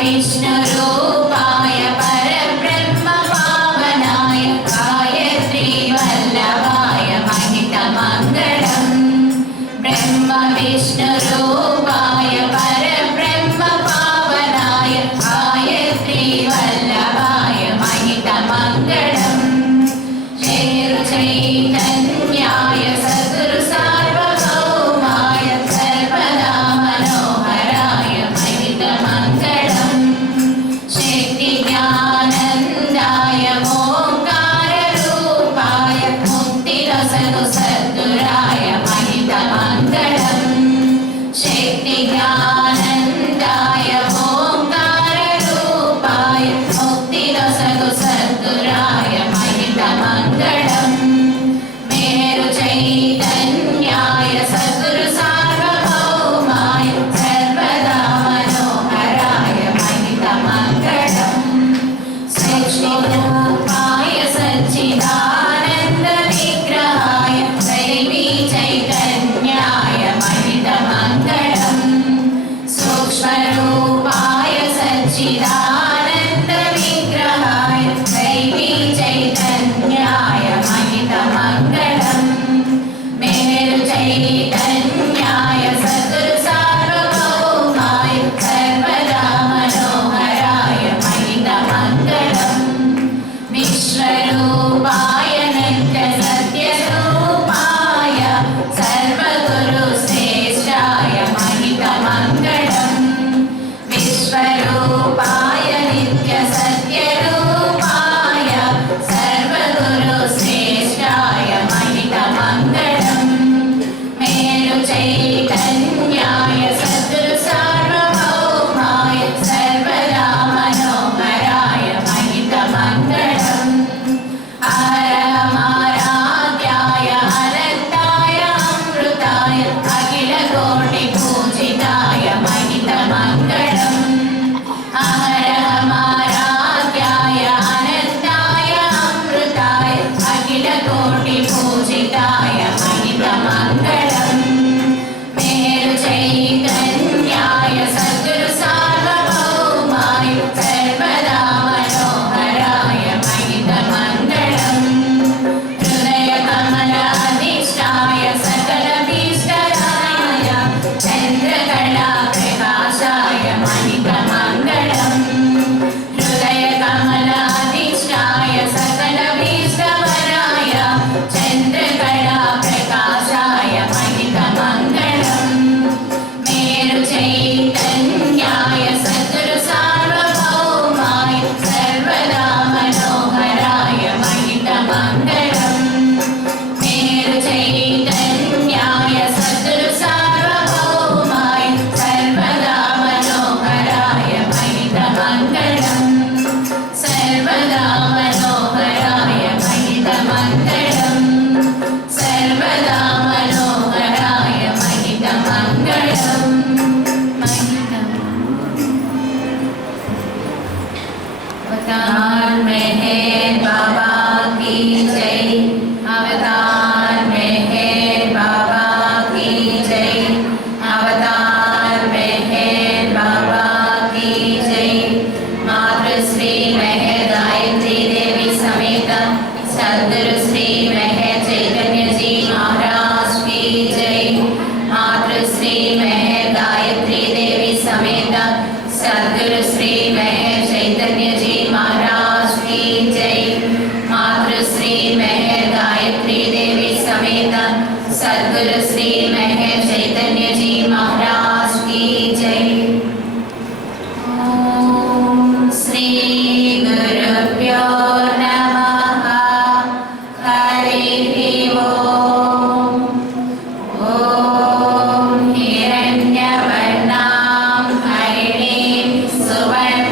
विष्णुरूपाय परब्रह्म पावनाय गायत्री वल्लभाय महितमङ्गलम् ब्रह्म विष्णुरूपाय परब्रह्म पावनाय गायत्री वल्लभाय महितमङ्गलम् चैतन्याय सद्गुरु सार्वभौमाय सर्वदा मनोहराय महितमङ्गलम् शक्तिज्ञानन्दाय ओङ्काररूपाय मुक्तिरसतु सद्गुराय महितमङ्गलम् शक्तिज्ञानन्दाय ओङ्काररूपाय मुक्तिरसतु सद्गुराय महितमङ्गलम् मेरु चैतन्याय सद्गुरु सार्वभौमाय सर्वदा मनोहराय महितमङ्गलम् सूक्ष्मरूपाय सच्चिदानन्द विग्रहाय दैवी चैतन्याय महितमङ्गलम् सूक्ष्मरूपाय सच्चिदानन्द विग्रहाय दैवी चैतन्याय महितमङ्गलम् मेरु चैतन्याय सद्गुरु सार्वभौमाय सर्वदा मनोहराय महितमङ्गलम् विश्वरूपाय नित्य सत्यरूपाय सर्वगुरुश्रेष्ठाय महितमङ्गलम् विश्वरूपाय नित्य सत्यरूपाय सर्वगुरुश्रेष्ठाय महितमङ्गलम् मेरु चैतन्याय सद्गुरु सार्वभौमाय सर्वदा मनोहराय महितमङ्गलम् आरहमाराध्याय अनन्ताय अमृताय अखिलकोटिपूजिताय महितमङ्गलम् आरहमाराध्याय अनन्ताय अमृताय अखिलकोटिपूजिताय महितमङ्गलम् मेरु चैतन्याय सद्गुरु सार्वभौमाय सर्वदा मनोहराय महितमङ्गलम् हृदयकमलाधिष्ठाय सकलभीष्टदाय चन्द्रकलाप्रकाशाय महितमङ्गलम् हृदयकमलाधिष्ठाय सकलभीष्टवराय चन्द्रकलाप्रकाशाय महितमङ्गलम् मेरु चैतन्याय सद्गुरु सार्वभौमाय सर्वदा मनोहराय महितमङ्गलम् मेरु चैतन्याय सद्गुरु सार्वभौमाय सर्वदा मनोहराय महितमङ्गलम् सर्वदा मनोहराय महितमङ्गलम् सर्वदा मनोहराय महितमङ्गलम् अवतार मेहर बाबा की जय अवतार मेहर बाबा की जय अवतार मेहर बाबा की जय मातृश्री मेहर गायत्री देवी समेत सद्गुरु श्री मेहर चैतन्य जी महाराज की जय मातृश्री मेहर गायत्री देवी समेत सद्गुरु श्री मेहर चैतन्य जी महाराज की जय मातृश्री मेहर गायत्री देवी समेत सद्गुरु श्री मेहर चैतन्य जी महाराज की जय ओम श्री गुरुभ्यो नमः हरिः ओम ओम हिरण्यवर्णां हरिणीं सुवर्णां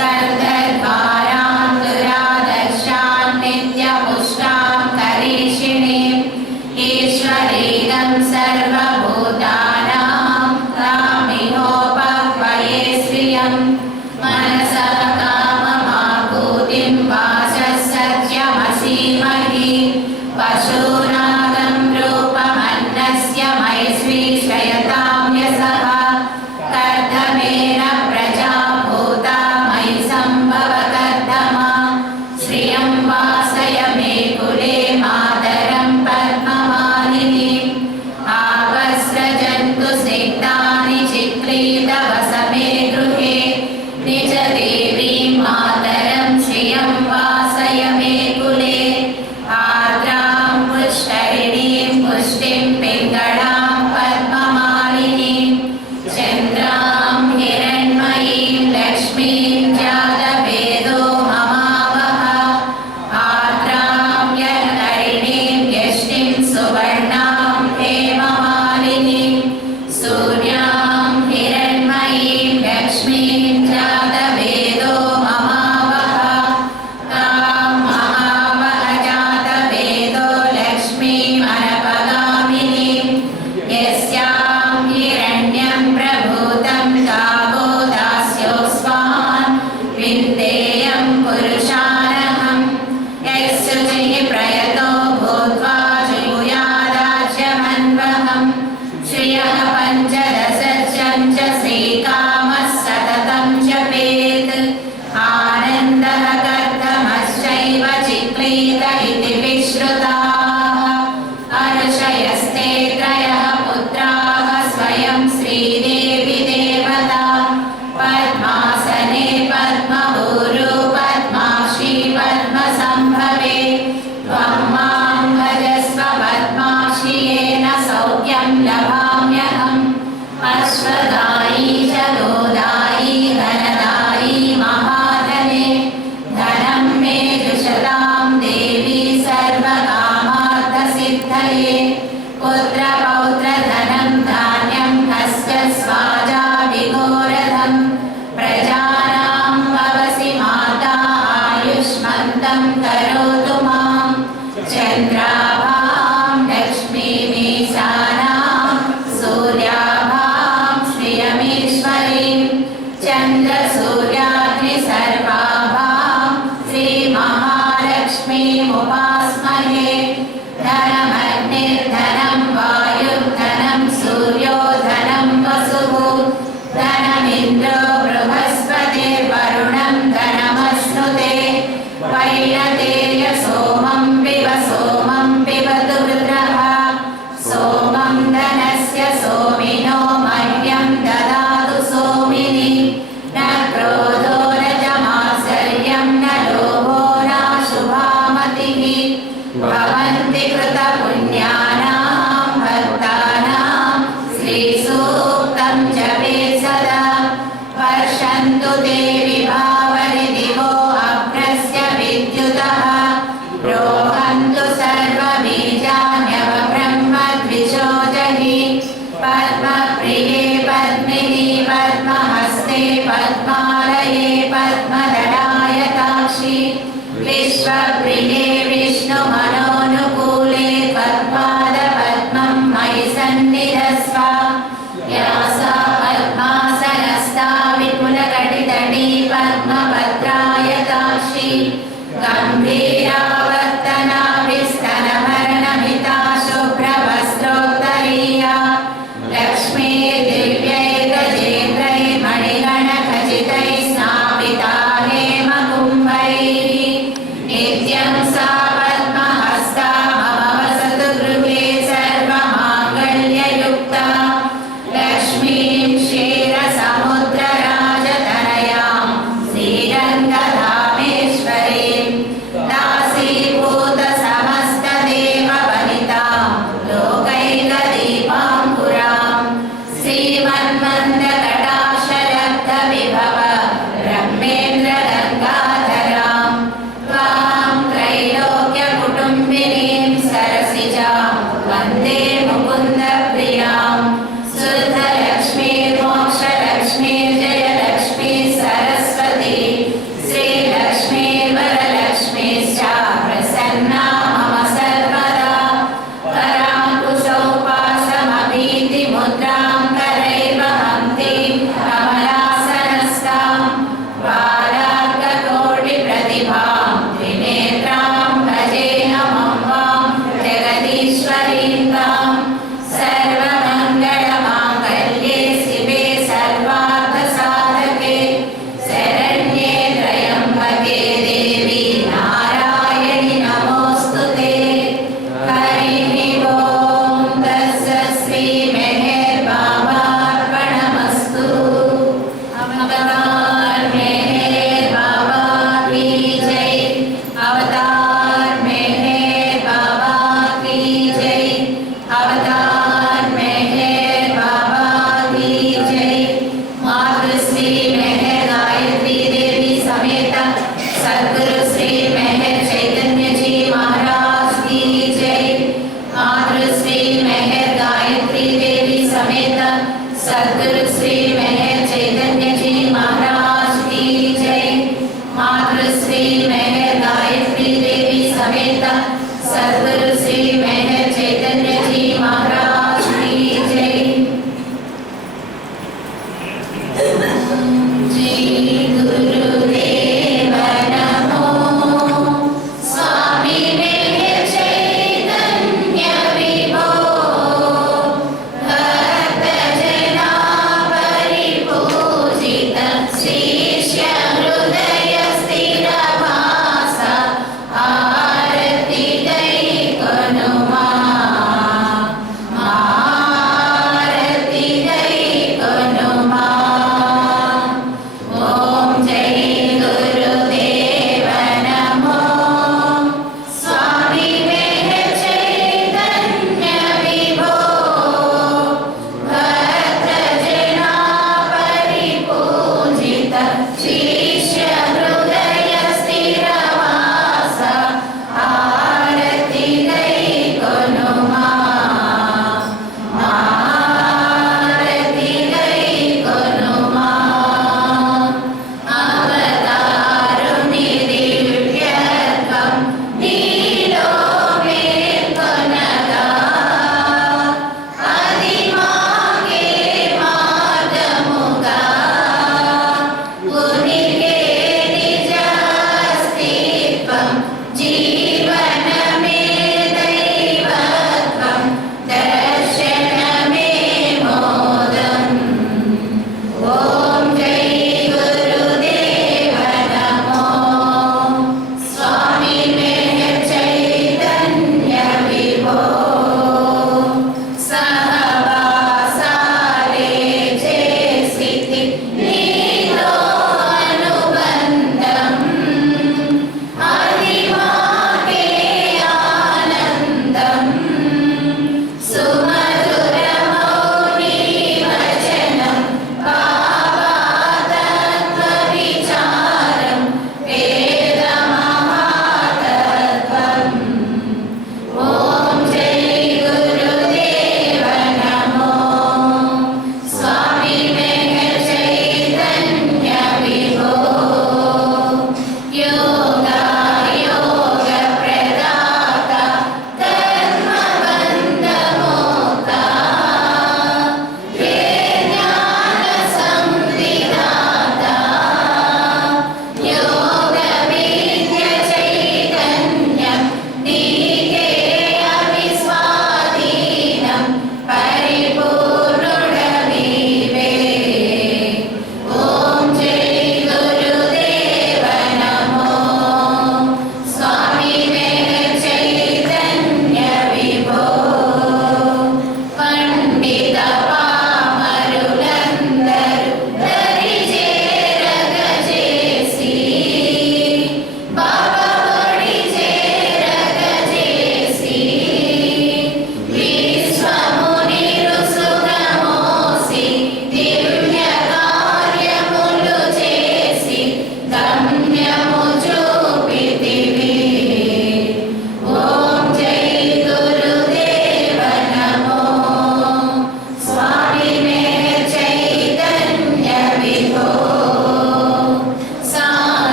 गर्दद्वारां दुरादर्शां नित्यपुष्टां करीषिणीम् ईश्वरीदं सर्वभूतानां कामिनोपक्वये श्रियं मनसः काममाभूतिं वाचः सत्यमसीमहि पशूनागं रूपमन्नस्य मयि श्रयतां यशः कर्दमेन प्रजा भूता मयि सम्भव कर्दमा श्रियं वासय मे कुले मातरं पद्ममालिनीम् आवस्रजन्तु सिक्तानि चिक्रीतवसमे गृहे निजदेवीं मातरं श्रियं वासय मे कुले आर्द्रां पुष्करिणीं पुष्टिं पिङ्गळां पद्ममालिनीं चन्द्रां हिरण्मयीं लक्ष्मीं जातवेदो ममावह आर्द्रां यत्करिणीं यष्टिं सुवर्णां हेममालिनीं सूर्यां हिरण्मयीं लक्ष्मीं जातवेदो ममावह तां महावह जातवेदो लक्ष्मीमनपगामिनीं यस्यां हिरण्यं प्रभूतं गावो दास्योऽस्मान् विन्देयं पुरुषानहं यस्युचिः प्रयतो भूत्वा जुयादाज्यमन्वहं श्रियः पञ्चदशं च श्रीकामः सततं जपेत् आनन्दः कर्दमश्चैव चिक्रीत इति विश्रुताः अर्षयस्ते त्रयः पुत्राः स्वयं श्रीदेवी देवता पद्मासने पद्मभूरो पद्माक्षी पद्मसम्भवे त्वं मां भजस्व पद्माक्षी येन सौख्यं लभाम्यहम् अश्वदायी च गोदायी धनदायी महाधने धनं मे जुषतां देवी सर्वकामार्थसिद्धये पुत्रपौत्रधनं धान्यं कस्य स्वाजा विघोरधं प्रजानां भवसि माता आयुष्मन्तं करोतु मां चन्द्राभां लक्ष्मीमीशानां सूर्याभां श्रियमीश्वरीं चन्द्रसूर्याग्निसर्वाभां श्रीमहालक्ष्मीमुपास्महे धनमग्निर्धनं वायुर्धनं सूर्यो धनं वसुः धनमिन्द्रो बृहस्पतिर्वरुणं धनमश्नुते वैनतेय सोमं पिबतु रुद्रः सोमं धनस्य सोमिनो मह्यं ददातु सोमिनि न क्रोधो न च मात्सर्यं न लोभो न शुभामतिः भवन्ति कृतपुण्यानां भक्तानां श्रीसूक्तं जपेत् सदा वर्षन्तु देवि भावनिधिवो अभ्रस्य विद्युतः रोहन्तु सर्वबीजान्यव ब्रह्मद्विषोजहि पद्मप्रिये पद्मिनि पद्महस्ते पद्मालये पद्मदलायताक्षि विश्वप्रिये विष्णुमनोनुकूले त्वत्पादपद्मं मयि सन्निधस्व व्यासा पद्मासनस्था विपुलकटितटी पद्मभद्रायताक्षि गम्भीरावर्तना विस्तनभरणमिता शुभ्रवस्त्रोत्तरीया लक्ष्मी दिव्यैर्गजेन्द्रैः मणिगणखचितैः स्नापिता हेमकुम्भैः नित्यं सा पद्महस्ता मम वसतु गृहे सर्वमाङ्गल्ययुक्ता लक्ष्मीं क्षीरसमुद्रराजतनयां श्रीरङ्गधामेश्वरीं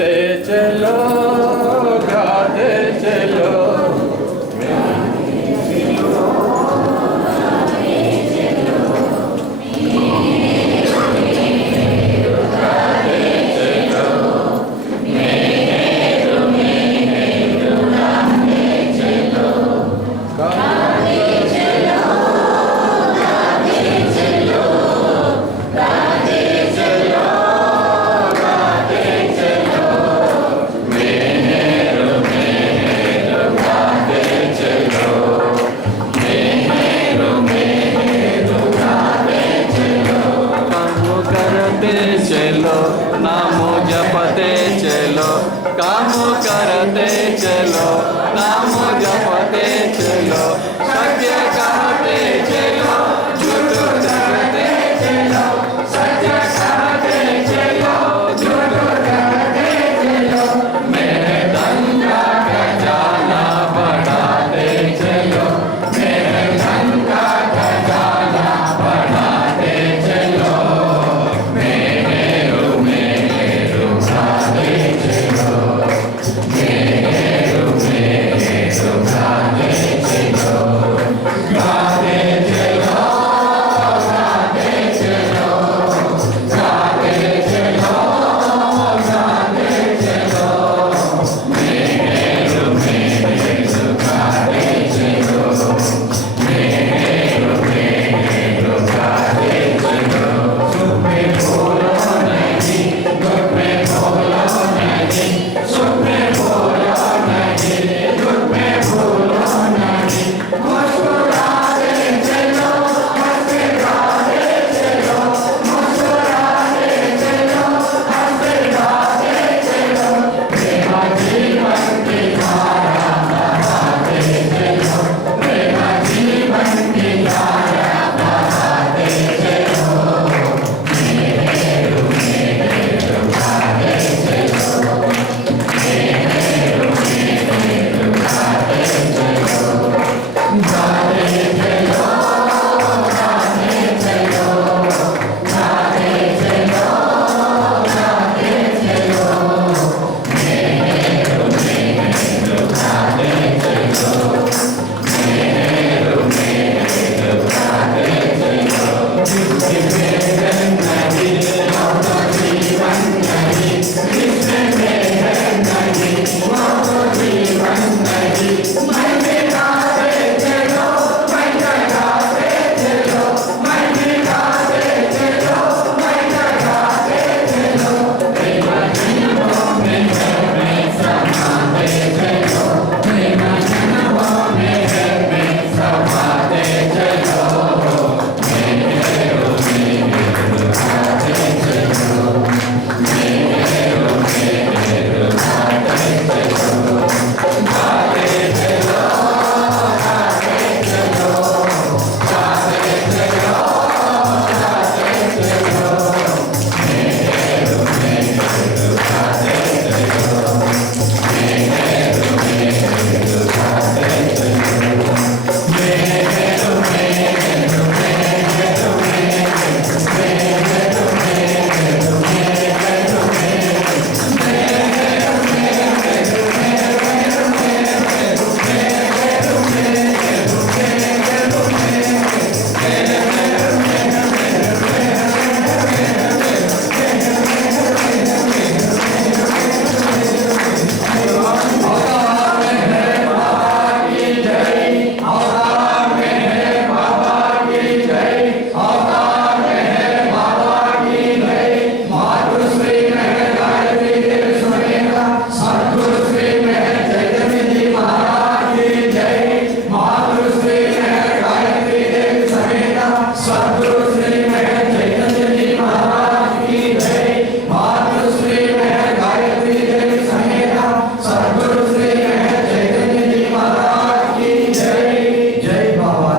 गाते चलो चलो नाम जपते चलो काम करते चलो नाम